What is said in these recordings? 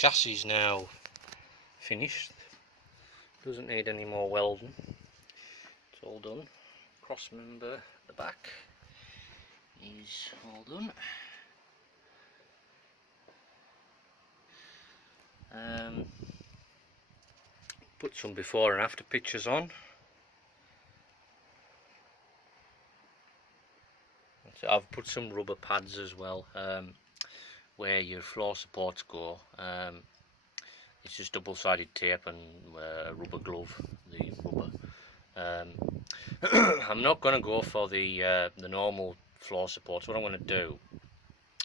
chassis is now finished. Doesn't need any more welding. It's all done. Cross member at the back is all done. Put some before and after pictures on. I've put some rubber pads as well, where your floor supports go. It's just double-sided tape and a rubber glove, the rubber. I'm not going to go for the normal floor supports. What I'm going to do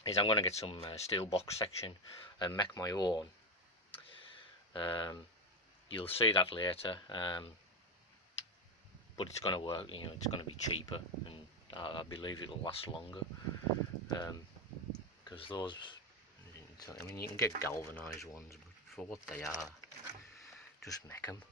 is I'm going to get some steel box section and make my own. You'll see that later, but it's going to work. You know, it's going to be cheaper, and I believe it'll last longer. Because those, I mean, you can get galvanized ones, but for what they are, just make them.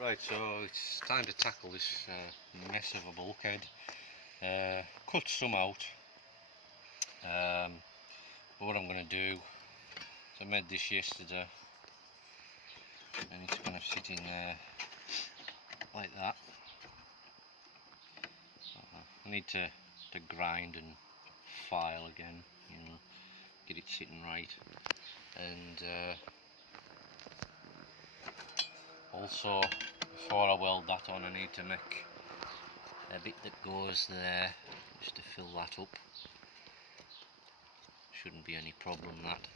Right, so it's time to tackle this mess of a bulkhead. Cut some out. But what I'm going to do, so I made this yesterday, and it's going to sit in there like that. I need to grind and file again, you know, get it sitting right. And also, before I weld that on, I need to make a bit that goes there just to fill that up. Shouldn't be any problem that.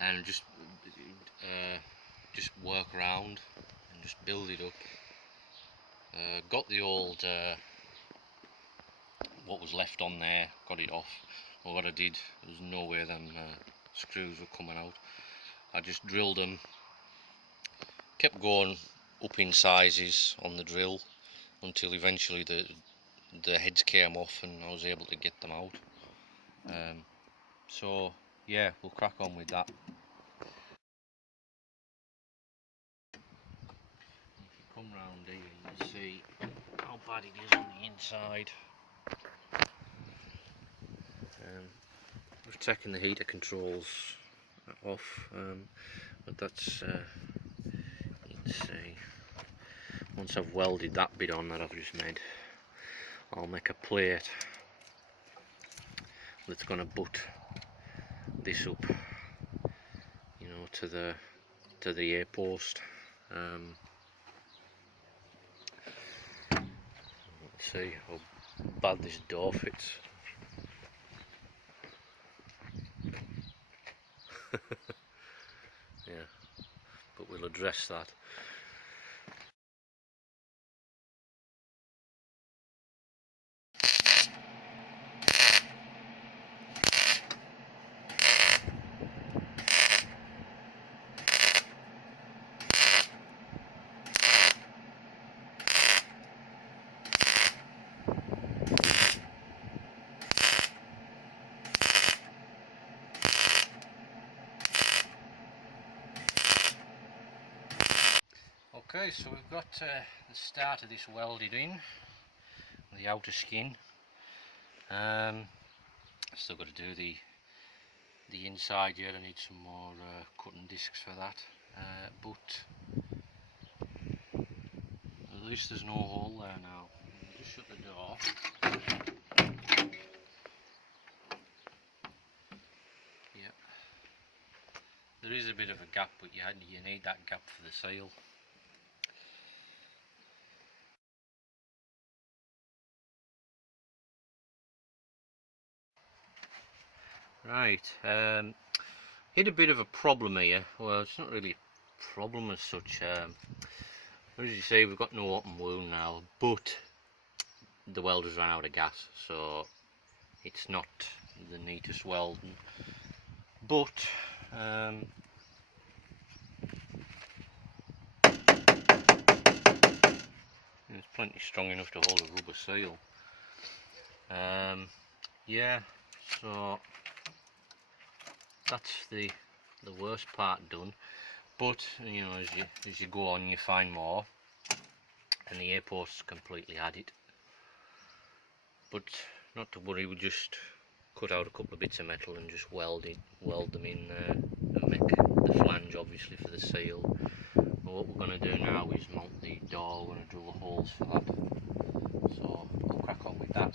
And just work around and just build it up. Got the old what was left on there, got it off. Well, what I did, there was no way them screws were coming out. I just drilled them, kept going up in sizes on the drill until eventually the heads came off and I was able to get them out. So yeah, we'll crack on with that. If you come round here, you can see how bad it is on the inside. We've taken the heater controls off, but that's you can see. Once I've welded that bit on that I've just made, I'll make a plate that's going to butt this up, you know, to the air post. Let's see how bad this door fits. Yeah, but we'll address that. Okay, so we've got the start of this welded in, the outer skin. Still got to do the inside here. I need some more cutting discs for that, but at least there's no hole there now. I'll just shut the door. Yep, there is a bit of a gap, but you need that gap for the seal. Right, hit a bit of a problem here. Well, it's not really a problem as such. As you see, we've got no open wound now, but the welder's run out of gas, so it's not the neatest welding. But it's plenty strong enough to hold a rubber seal. Yeah, so that's the worst part done. But you know, as you go on, you find more, and the A-post's completely had it. But not to worry, we'll just cut out a couple of bits of metal and just weld them in there, and make the flange obviously for the seal. But what we're going to do now is mount the door. We're going to drill the holes for that, so we'll crack on with that.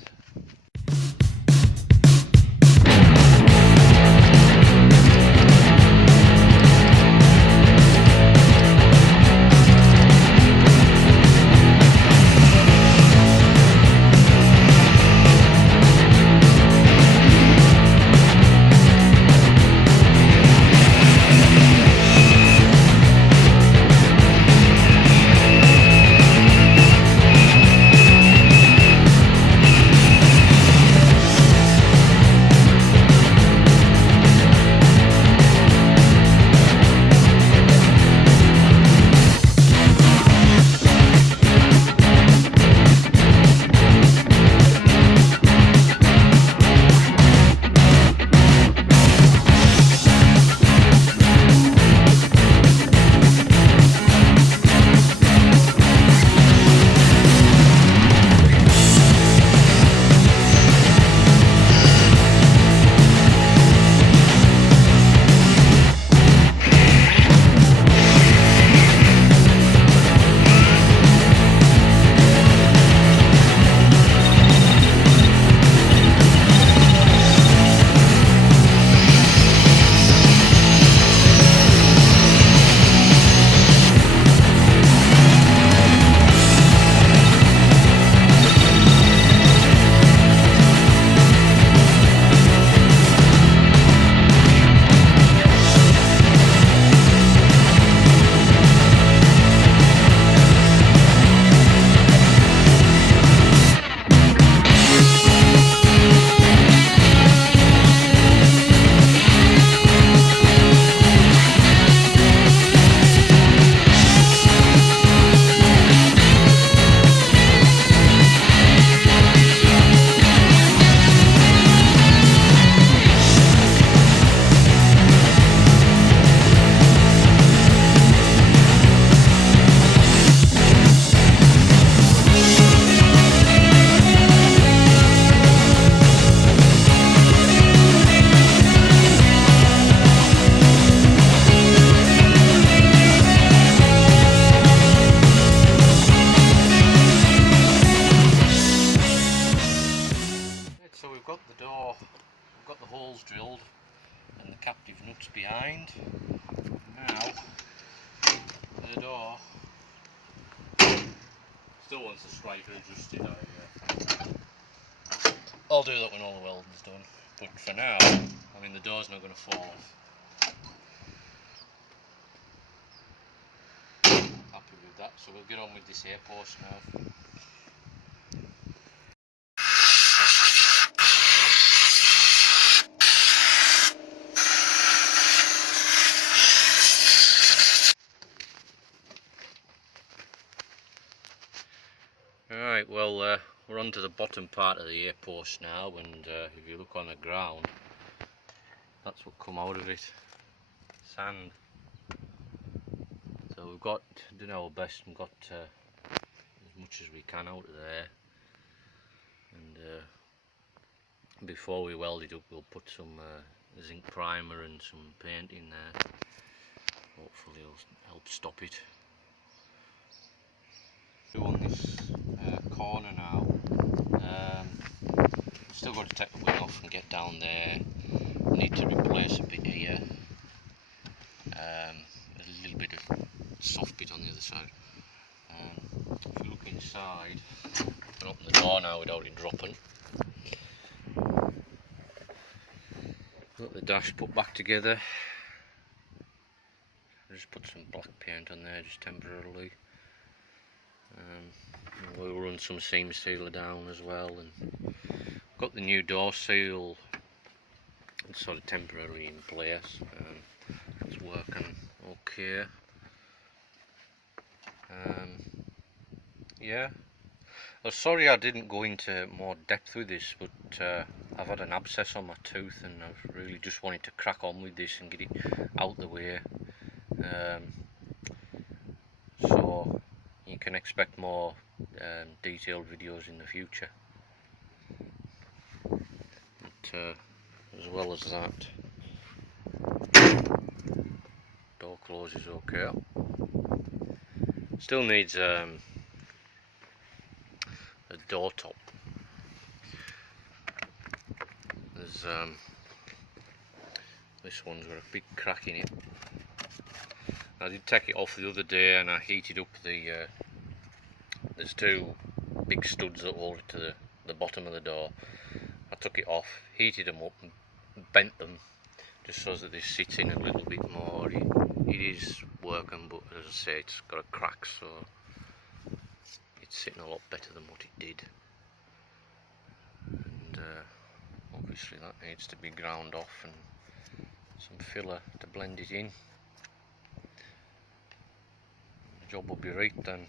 We've got the holes drilled and the captive nuts behind. Now the door still wants the striker adjusted. I'll do that when all the welding's done, but for now, I mean, the door's not going to fall off. Happy with that, so we'll get on with this A-post now. Alright, well, we're on to the bottom part of the A-post now, and if you look on the ground, that's what come out of it, sand. So So we've got done our best and got as much as we can out of there, and before we weld it up we'll put some zinc primer and some paint in there. Hopefully it'll help stop it. On this corner now, still got to take the wing off and get down there. Need to replace a bit here, a little bit of soft bit on the other side. If you look inside, I'll open the door now without it dropping. Got the dash put back together. I just put some black paint on there just temporarily. We'll run some seam sealer down as well, and got the new door seal sort of temporarily in place. It's working okay. Yeah, I'm sorry I didn't go into more depth with this, but I've had an abscess on my tooth and I've really just wanted to crack on with this and get it out the way. So you can expect more detailed videos in the future. But as well as that, door closes okay. Still needs a door top. There's this one's got a big crack in it. I did take it off the other day and I heated up the there's two big studs that hold it to the bottom of the door. I took it off, heated them up and bent them just so that this sits in a little bit more. It is working, but as I say, it's got a crack, so it's sitting a lot better than what it did. And obviously that needs to be ground off and some filler to blend it in. The job will be right then.